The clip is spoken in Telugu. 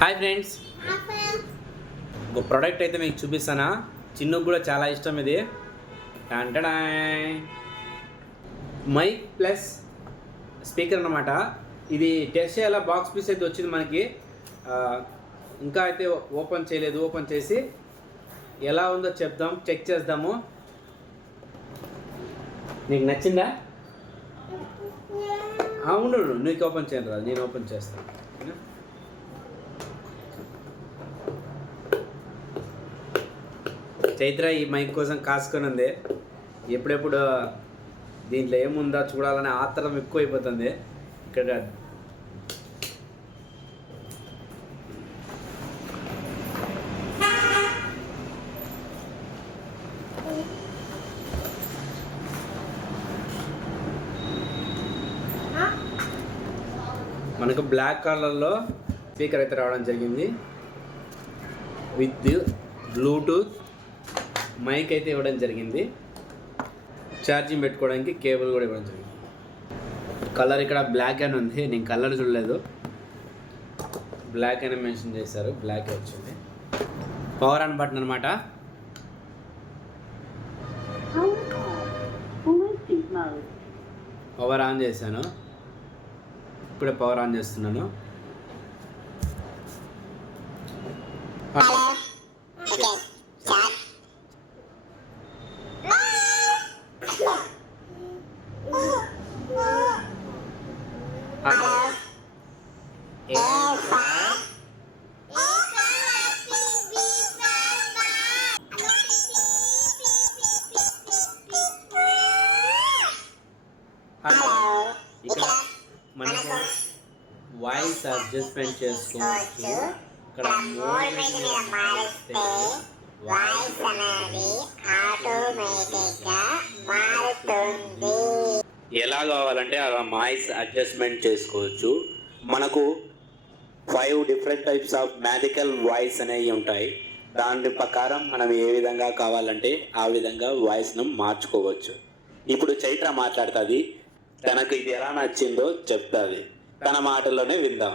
హాయ్ ఫ్రెండ్స్, ఒక ప్రోడక్ట్ అయితే మీకు చూపిస్తానా. చిన్నకు కూడా చాలా ఇష్టం ఇది. అంటే మైక్ ప్లస్ స్పీకర్ అన్నమాట. ఇది టెస్ట్ చేయాల. బాక్స్ పీస్ అయితే వచ్చింది మనకి. ఇంకా అయితే ఓపెన్ చేయలేదు. ఓపెన్ చేసి ఎలా ఉందో చెప్దాం, చెక్ చేద్దాము. నీకు నచ్చిందా? అవును, నీకు ఓపెన్ చేయను రాదు, నేను ఓపెన్ చేస్తాను. చైత్ర ఈ మైక్ కోసం కాసుకొని ఉంది. ఎప్పుడెప్పుడు దీంట్లో ఏముందా చూడాలనే ఆత్రం ఎక్కువైపోతుంది. ఇక్కడ మనకు బ్లాక్ కలర్లో స్పీకర్ అయితే రావడం జరిగింది. విత్ బ్లూటూత్ మైక్ అయితే ఇవ్వడం జరిగింది. ఛార్జింగ్ పెట్టుకోవడానికి కేబుల్ కూడా ఇవ్వడం జరిగింది. కలర్ ఇక్కడ బ్లాక్ అని ఉంది. నేను కలర్ చూడలేదు, బ్లాక్ అని మెన్షన్ చేశారు. బ్లాక్ వచ్చింది. పవర్ ఆన్ బటన్ అనమాట. పవర్ ఆన్ చేశాను. ఇప్పుడే పవర్ ఆన్ చేస్తున్నాను. ఇక్కడ మనకు వాయిస్ అడ్జస్ట్మెంట్ చేసుకోవచ్చు. ఇక్కడ వాయిస్ అనేది ఆటోమేటిక్గా మారుతుంది. ఎలా కావాలంటే అలా వాయిస్ అడ్జస్ట్మెంట్ చేసుకోవచ్చు. మనకు 5 different types of magical voice అనేవి ఉంటాయి. దాని ప్రకారం మనం ఏ విధంగా కావాలంటే ఆ విధంగా వాయిస్ను మార్చుకోవచ్చు. ఇప్పుడు చైత్ర మాట్లాడుతుంది. తనకు ఇది ఎలా నచ్చిందో చెప్తుంది. తన మాటల్లోనే విందాం.